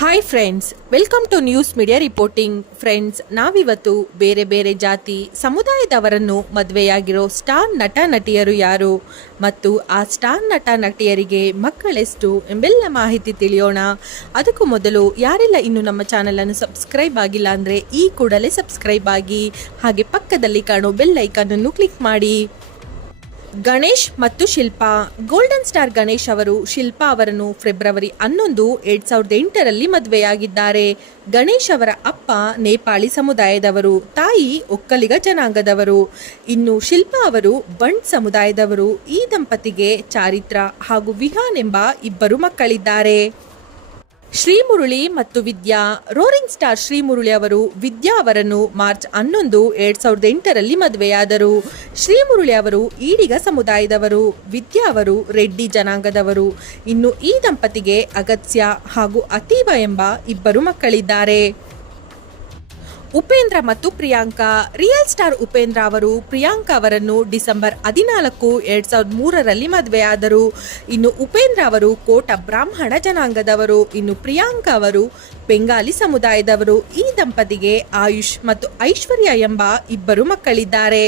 Hi friends, welcome to news media reporting. Friends, ನಾವಿವತ್ತು ಬೇರೆ ಬೇರೆ ಜಾತಿ ಸಮುದಾಯದವರನ್ನು ಮದುವೆಯಾಗಿರೋ ಸ್ಟಾರ್ ನಟ ನಟಿಯರು ಯಾರು ಮತ್ತು ಆ ಸ್ಟಾರ್ ನಟ ನಟಿಯರಿಗೆ ಮಕ್ಕಳೆಷ್ಟು ಎಂಬೆಲ್ಲ ಮಾಹಿತಿ ತಿಳಿಯೋಣ. ಅದಕ್ಕೂ ಮೊದಲು ಯಾರೆಲ್ಲ ಇನ್ನು ನಮ್ಮ ಚಾನಲನ್ನು ಸಬ್ಸ್ಕ್ರೈಬ್ ಆಗಿಲ್ಲ ಅಂದರೆ ಈ ಕೂಡಲೇ ಸಬ್ಸ್ಕ್ರೈಬ್ ಆಗಿ, ಹಾಗೆ ಪಕ್ಕದಲ್ಲಿ ಕಾಣೋ ಬೆಲ್ ಐಕಾನ್ ಅನ್ನು ಕ್ಲಿಕ್ ಮಾಡಿ. ಗಣೇಶ್ ಮತ್ತು ಶಿಲ್ಪಾ. ಗೋಲ್ಡನ್ ಸ್ಟಾರ್ ಗಣೇಶ್ ಅವರು ಶಿಲ್ಪಾ ಅವರನ್ನು ಫೆಬ್ರವರಿ 11, 2008ರಲ್ಲಿ ಮದುವೆಯಾಗಿದ್ದಾರೆ. ಗಣೇಶ್ ಅವರ ಅಪ್ಪ ನೇಪಾಳಿ ಸಮುದಾಯದವರು, ತಾಯಿ ಒಕ್ಕಲಿಗ ಜನಾಂಗದವರು. ಇನ್ನು ಶಿಲ್ಪಾ ಅವರು ಬಂಡ್ ಸಮುದಾಯದವರು. ಈ ದಂಪತಿಗೆ ಚಾರಿತ್ರ ಹಾಗೂ ವಿಹಾನ್ ಎಂಬ ಇಬ್ಬರು ಮಕ್ಕಳಿದ್ದಾರೆ. ಶ್ರೀಮುರಳಿ ಮತ್ತು ವಿದ್ಯಾ. ರೋರಿಂಗ್ ಸ್ಟಾರ್ ಶ್ರೀಮುರಳಿ ಅವರು ವಿದ್ಯಾ ಅವರನ್ನು ಮಾರ್ಚ್ 11, 2008ರಲ್ಲಿ ಮದುವೆಯಾದರು. ಶ್ರೀಮುರಳಿ ಅವರು ಈಡಿಗ ಸಮುದಾಯದವರು, ವಿದ್ಯಾ ಅವರು ರೆಡ್ಡಿ ಜನಾಂಗದವರು. ಇನ್ನು ಈ ದಂಪತಿಗೆ ಅಗತ್ಯ ಹಾಗೂ ಅತೀವ ಎಂಬ ಇಬ್ಬರು ಮಕ್ಕಳಿದ್ದಾರೆ. ಉಪೇಂದ್ರ ಮತ್ತು ಪ್ರಿಯಾಂಕಾ. ರಿಯಲ್ ಸ್ಟಾರ್ ಉಪೇಂದ್ರ ಅವರು ಪ್ರಿಯಾಂಕಾ ಅವರನ್ನು ಡಿಸೆಂಬರ್ 14, 2003ರಲ್ಲಿ ಮದುವೆಯಾದರು. ಇನ್ನು ಉಪೇಂದ್ರ ಅವರು ಕೋಟ ಬ್ರಾಹ್ಮಣ ಜನಾಂಗದವರು. ಇನ್ನು ಪ್ರಿಯಾಂಕಾ ಅವರು ಬೆಂಗಾಲಿ ಸಮುದಾಯದವರು. ಈ ದಂಪತಿಗೆ ಆಯುಷ್ ಮತ್ತು ಐಶ್ವರ್ಯ ಎಂಬ ಇಬ್ಬರು ಮಕ್ಕಳಿದ್ದಾರೆ.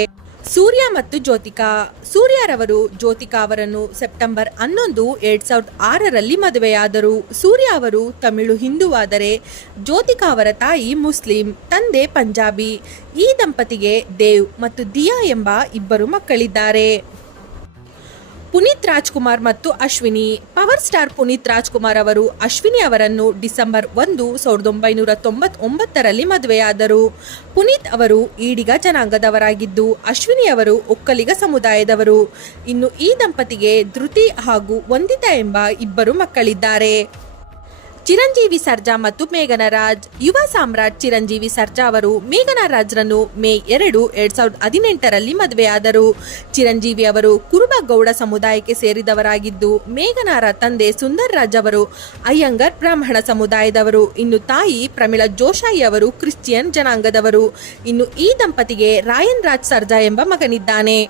ಸೂರ್ಯ ಮತ್ತು ಜ್ಯೋತಿಕಾ. ಸೂರ್ಯರವರು ಜ್ಯೋತಿಕಾ ಅವರನ್ನು ಸೆಪ್ಟೆಂಬರ್ 11, 2006ರಲ್ಲಿ ಮದುವೆಯಾದರು. ಸೂರ್ಯ ಅವರು ತಮಿಳು ಹಿಂದೂವಾದರೆ ಜ್ಯೋತಿಕಾ ಅವರ ತಾಯಿ ಮುಸ್ಲಿಂ, ತಂದೆ ಪಂಜಾಬಿ. ಈ ದಂಪತಿಗೆ ದೇವ್ ಮತ್ತು ದಿಯಾ ಎಂಬ ಇಬ್ಬರು ಮಕ್ಕಳಿದ್ದಾರೆ. ಪುನೀತ್ ರಾಜ್ಕುಮಾರ್ ಮತ್ತು ಅಶ್ವಿನಿ. ಪವರ್ ಸ್ಟಾರ್ ಪುನೀತ್ ರಾಜ್ಕುಮಾರ್ ಅವರು ಅಶ್ವಿನಿ ಅವರನ್ನು ಡಿಸೆಂಬರ್ 1, 1999ರಲ್ಲಿ ಮದುವೆಯಾದರು. ಪುನೀತ್ ಅವರು ಈಡಿಗ ಜನಾಂಗದವರಾಗಿದ್ದು, ಅಶ್ವಿನಿ ಅವರು ಒಕ್ಕಲಿಗ ಸಮುದಾಯದವರು. ಇನ್ನು ಈ ದಂಪತಿಗೆ ಧೃತಿ ಹಾಗೂ ವಂದಿತಾ ಎಂಬ ಇಬ್ಬರು ಮಕ್ಕಳಿದ್ದಾರೆ. ಚಿರಂಜೀವಿ ಸರ್ಜಾ ಮತ್ತು ಮೇಘನಾ ರಾಜ್. ಯುವ ಸಾಮ್ರಾಟ್ ಚಿರಂಜೀವಿ ಸರ್ಜಾ ಅವರು ಮೇಘನಾ ರಾಜ್ರನ್ನು ಮೇ 2, 2018ರಲ್ಲಿ ಮದುವೆಯಾದರು. ಚಿರಂಜೀವಿ ಅವರು ಕುರುಬ ಗೌಡ ಸಮುದಾಯಕ್ಕೆ ಸೇರಿದವರಾಗಿದ್ದು, ಮೇಘನಾರ ತಂದೆ ಸುಂದರ್ ರಾಜ್ ಅವರು ಅಯ್ಯಂಗರ್ ಬ್ರಾಹ್ಮಣ ಸಮುದಾಯದವರು. ಇನ್ನು ತಾಯಿ ಪ್ರಮೀಳಾ ಜೋಶಾಯಿ ಅವರು ಕ್ರಿಶ್ಚಿಯನ್ ಜನಾಂಗದವರು. ಇನ್ನು ಈ ದಂಪತಿಗೆ ರಾಯನ್ ರಾಜ್ ಸರ್ಜಾ ಎಂಬ ಮಗನಿದ್ದಾನೆ.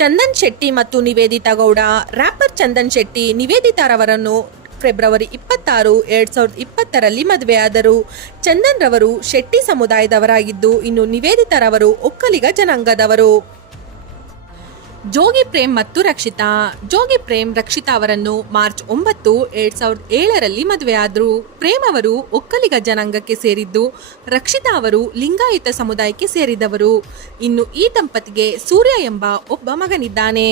ಚಂದನ್ ಶೆಟ್ಟಿ ಮತ್ತು ನಿವೇದಿತಾ ಗೌಡ. ರ್ಯಾಪರ್ ಚಂದನ್ ಶೆಟ್ಟಿ ನಿವೇದಿತಾರವರನ್ನು ಫೆಬ್ರವರಿ 26, 2020ರಲ್ಲಿ ಮದುವೆಯಾದರು. ಚಂದನ್ ರವರು ಶೆಟ್ಟಿ ಸಮುದಾಯದವರಾಗಿದ್ದು, ಇನ್ನು ನಿವೇದಿತಾರವರು ಒಕ್ಕಲಿಗ ಜನಾಂಗದವರು. ಜೋಗಿ ಪ್ರೇಮ್ ಮತ್ತು ರಕ್ಷಿತಾ. ಜೋಗಿ ಪ್ರೇಮ್ ರಕ್ಷಿತಾ ಅವರನ್ನು ಮಾರ್ಚ್ 9, 2007ರಲ್ಲಿ ಮದುವೆಯಾದರು. ಪ್ರೇಮ್ ಅವರು ಒಕ್ಕಲಿಗ ಜನಾಂಗಕ್ಕೆ ಸೇರಿದ್ದು, ರಕ್ಷಿತಾ ಅವರು ಲಿಂಗಾಯತ ಸಮುದಾಯಕ್ಕೆ ಸೇರಿದವರು. ಇನ್ನು ಈ ದಂಪತಿಗೆ ಸೂರ್ಯ ಎಂಬ ಒಬ್ಬ ಮಗನಿದ್ದಾನೆ.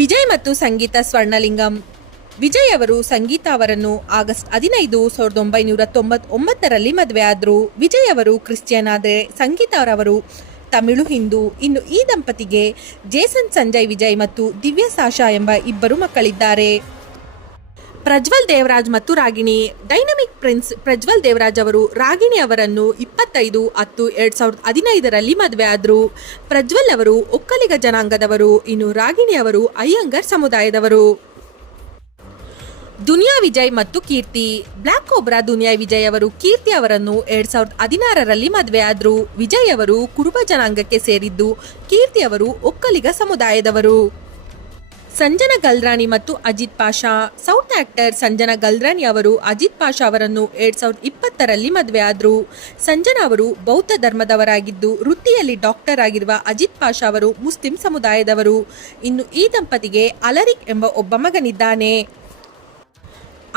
ವಿಜಯ್ ಮತ್ತು ಸಂಗೀತ ಸ್ವರ್ಣಲಿಂಗಂ. ವಿಜಯ್ ಅವರು ಸಂಗೀತ ಅವರನ್ನು ಆಗಸ್ಟ್ 15, 1999ರಲ್ಲಿ ಮದುವೆಯಾದರು. ವಿಜಯ್ ಅವರು ಕ್ರಿಶ್ಚಿಯನ್ ಆದರೆ ಸಂಗೀತ ಅವರವರು ತಮಿಳು ಹಿಂದೂ. ಇನ್ನು ಈ ದಂಪತಿಗೆ ಜೇಸನ್ ಸಂಜಯ್ ವಿಜಯ್ ಮತ್ತು ದಿವ್ಯ ಸಾಶಾ ಎಂಬ ಇಬ್ಬರು ಮಕ್ಕಳಿದ್ದಾರೆ. ಪ್ರಜ್ವಲ್ ದೇವರಾಜ್ ಮತ್ತು ರಾಗಿಣಿ. ಡೈನಮಿಕ್ ಪ್ರಿನ್ಸ್ ಪ್ರಜ್ವಲ್ ದೇವರಾಜ್ ಅವರು ರಾಗಿಣಿ ಅವರನ್ನು 25, 10, 2015ರಲ್ಲಿ ಮದುವೆಯಾದರು. ಪ್ರಜ್ವಲ್ ಅವರು ಒಕ್ಕಲಿಗ ಜನಾಂಗದವರು. ಇನ್ನು ರಾಗಿಣಿ ಅವರು ಅಯ್ಯಂಗರ್ ಸಮುದಾಯದವರು. ದುನಿಯಾ ವಿಜಯ್ ಮತ್ತು ಕೀರ್ತಿ. ಬ್ಲಾಕ್ ಕೋಬ್ರಾ ದುನಿಯಾ ವಿಜಯ್ ಅವರು ಕೀರ್ತಿ ಅವರನ್ನು 2016ರಲ್ಲಿ ಮದುವೆಯಾದರು. ವಿಜಯ್ ಅವರು ಕುರುಬ ಜನಾಂಗಕ್ಕೆ ಸೇರಿದ್ದು, ಕೀರ್ತಿ ಅವರು ಒಕ್ಕಲಿಗ ಸಮುದಾಯದವರು. ಸಂಜನಾ ಗಲ್ರಾಣಿ ಮತ್ತು ಅಜಿತ್ ಪಾಷಾ. ಸೌತ್ ಆಕ್ಟರ್ ಸಂಜನಾ ಗಲ್ರಾಣಿ ಅವರು ಅಜಿತ್ ಪಾಷಾ ಅವರನ್ನು 2020ರಲ್ಲಿ ಮದುವೆಯಾದರು. ಸಂಜನಾ ಅವರು ಬೌದ್ಧ ಧರ್ಮದವರಾಗಿದ್ದು, ವೃತ್ತಿಯಲ್ಲಿ ಡಾಕ್ಟರ್ ಆಗಿರುವ ಅಜಿತ್ ಪಾಷಾ ಅವರು ಮುಸ್ಲಿಂ ಸಮುದಾಯದವರು. ಇನ್ನು ಈ ದಂಪತಿಗೆ ಅಲರಿಕ್ ಎಂಬ ಒಬ್ಬ ಮಗನಿದ್ದಾನೆ.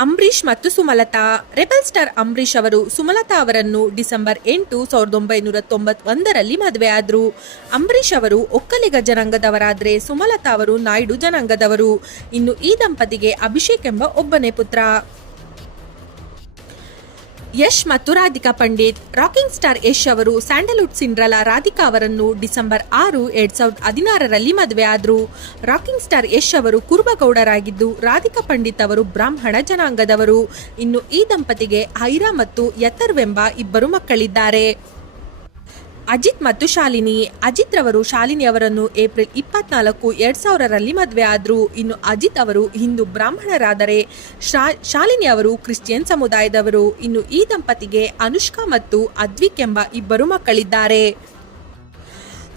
ಅಂಬರೀಶ್ ಮತ್ತು ಸುಮಲತಾ. ರೆಬಲ್ ಸ್ಟಾರ್ ಅಂಬರೀಶ್ ಅವರು ಸುಮಲತಾ ಅವರನ್ನು ಡಿಸೆಂಬರ್ 8, 1991ರಲ್ಲಿ ಮದುವೆಯಾದರು. ಅಂಬರೀಶ್ ಅವರು ಒಕ್ಕಲಿಗ ಜನಾಂಗದವರಾದರೆ ಸುಮಲತಾ ಅವರು ನಾಯ್ಡು ಜನಾಂಗದವರು. ಇನ್ನು ಈ ದಂಪತಿಗೆ ಅಭಿಷೇಕ್ ಎಂಬ ಒಬ್ಬನೇ ಪುತ್ರ. ಯಶ್ ಮತ್ತು ರಾಧಿಕಾ ಪಂಡಿತ್. ರಾಕಿಂಗ್ ಸ್ಟಾರ್ ಯಶ್ ಅವರು ಸ್ಯಾಂಡಲ್ವುಡ್ ಸಿಂಡ್ರಲಾ ರಾಧಿಕಾ ಅವರನ್ನು ಡಿಸೆಂಬರ್ 6, 2016ರಲ್ಲಿ ಮದುವೆಯಾದರು. ರಾಕಿಂಗ್ ಸ್ಟಾರ್ ಯಶ್ ಅವರು ಕುರುಬಗೌಡರಾಗಿದ್ದು, ರಾಧಿಕಾ ಪಂಡಿತ್ ಅವರು ಬ್ರಾಹ್ಮಣ ಜನಾಂಗದವರು. ಇನ್ನು ಈ ದಂಪತಿಗೆ ಐರಾ ಮತ್ತು ಯತರ್ವೆಂಬ ಇಬ್ಬರು ಮಕ್ಕಳಿದ್ದಾರೆ. ಅಜಿತ್ ಮತ್ತು ಶಾಲಿನಿ. ಅಜಿತ್ ರವರು ಶಾಲಿನಿ ಅವರನ್ನು ಏಪ್ರಿಲ್ 24, 2000ರಲ್ಲಿ ಮದುವೆಯಾದರು. ಇನ್ನು ಅಜಿತ್ ಅವರು ಹಿಂದೂ ಬ್ರಾಹ್ಮಣರಾದರೆ ಶಾಲಿನಿ ಅವರು ಕ್ರಿಶ್ಚಿಯನ್ ಸಮುದಾಯದವರು. ಇನ್ನು ಈ ದಂಪತಿಗೆ ಅನುಷ್ಕಾ ಮತ್ತು ಅದ್ವಿಕ್ ಎಂಬ ಇಬ್ಬರು ಮಕ್ಕಳಿದ್ದಾರೆ.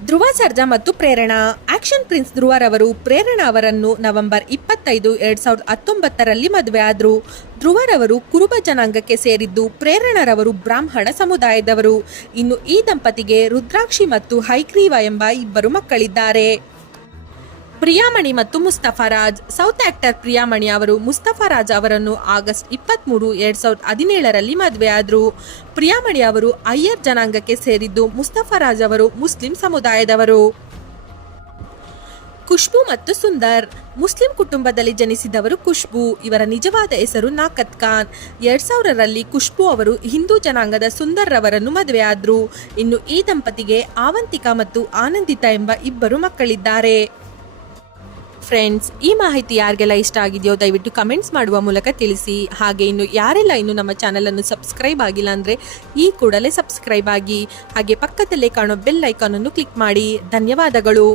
ಧ್ರುವ ಸರ್ಜಾ ಮತ್ತು ಪ್ರೇರಣಾ. ಆಕ್ಷನ್ ಪ್ರಿನ್ಸ್ ಧ್ರುವರವರು ಪ್ರೇರಣಾ ಅವರನ್ನು ನವೆಂಬರ್ 25, 2019ರಲ್ಲಿ ಮದುವೆಯಾದರು. ಧ್ರುವರವರು ಕುರುಬ ಜನಾಂಗಕ್ಕೆ ಸೇರಿದ್ದು, ಪ್ರೇರಣರವರು ಬ್ರಾಹ್ಮಣ ಸಮುದಾಯದವರು. ಇನ್ನು ಈ ದಂಪತಿಗೆ ರುದ್ರಾಕ್ಷಿ ಮತ್ತು ಹೈಗ್ರೀವ ಎಂಬ ಇಬ್ಬರು ಮಕ್ಕಳಿದ್ದಾರೆ. ಪ್ರಿಯಾಮಣಿ ಮತ್ತು ಮುಸ್ತಫರಾಜ್. ಸೌತ್ ಆಕ್ಟರ್ ಪ್ರಿಯಾಮಣಿ ಅವರು ಮುಸ್ತಫರಾಜ್ ಅವರನ್ನು ಆಗಸ್ಟ್ 23, 2017ರಲ್ಲಿ ಮದುವೆಯಾದರು. ಪ್ರಿಯಾಮಣಿ ಅವರು ಅಯ್ಯರ್ ಜನಾಂಗಕ್ಕೆ ಸೇರಿದ್ದು, ಮುಸ್ತಫರಾಜ್ ಅವರು ಮುಸ್ಲಿಂ ಸಮುದಾಯದವರು. ಖುಷ್ಬು ಮತ್ತು ಸುಂದರ್. ಮುಸ್ಲಿಂ ಕುಟುಂಬದಲ್ಲಿ ಜನಿಸಿದವರು ಖುಷ್ಬು. ಇವರ ನಿಜವಾದ ಹೆಸರು ನಾಕತ್ ಖಾನ್. 2000ರಲ್ಲಿ ಖುಷ್ಬು ಅವರು ಹಿಂದೂ ಜನಾಂಗದ ಸುಂದರ್ ರವರನ್ನು ಮದುವೆಯಾದರು. ಇನ್ನು ಈ ದಂಪತಿಗೆ ಆವಂತಿಕಾ ಮತ್ತು ಆನಂದಿತಾ ಎಂಬ ಇಬ್ಬರು ಮಕ್ಕಳಿದ್ದಾರೆ. ಫ್ರೆಂಡ್ಸ್, ಈ ಮಾಹಿತಿ ಯಾರಿಗೆಲ್ಲ ಇಷ್ಟ ಆಗಿದೆಯೋ ದಯವಿಟ್ಟು ಕಮೆಂಟ್ಸ್ ಮಾಡುವ ಮೂಲಕ ತಿಳಿಸಿ. ಹಾಗೆ ಯಾರೆಲ್ಲ ನಮ್ಮ ಚಾನಲನ್ನು ಸಬ್ಸ್ಕ್ರೈಬ್ ಆಗಿಲ್ಲ ಅಂದರೆ ಈ ಕೂಡಲೇ ಸಬ್ಸ್ಕ್ರೈಬ್ ಆಗಿ. ಹಾಗೆ ಪಕ್ಕದಲ್ಲೇ ಕಾಣೋ ಬೆಲ್ ಐಕಾನ್ ಅನ್ನು ಕ್ಲಿಕ್ ಮಾಡಿ. ಧನ್ಯವಾದಗಳು.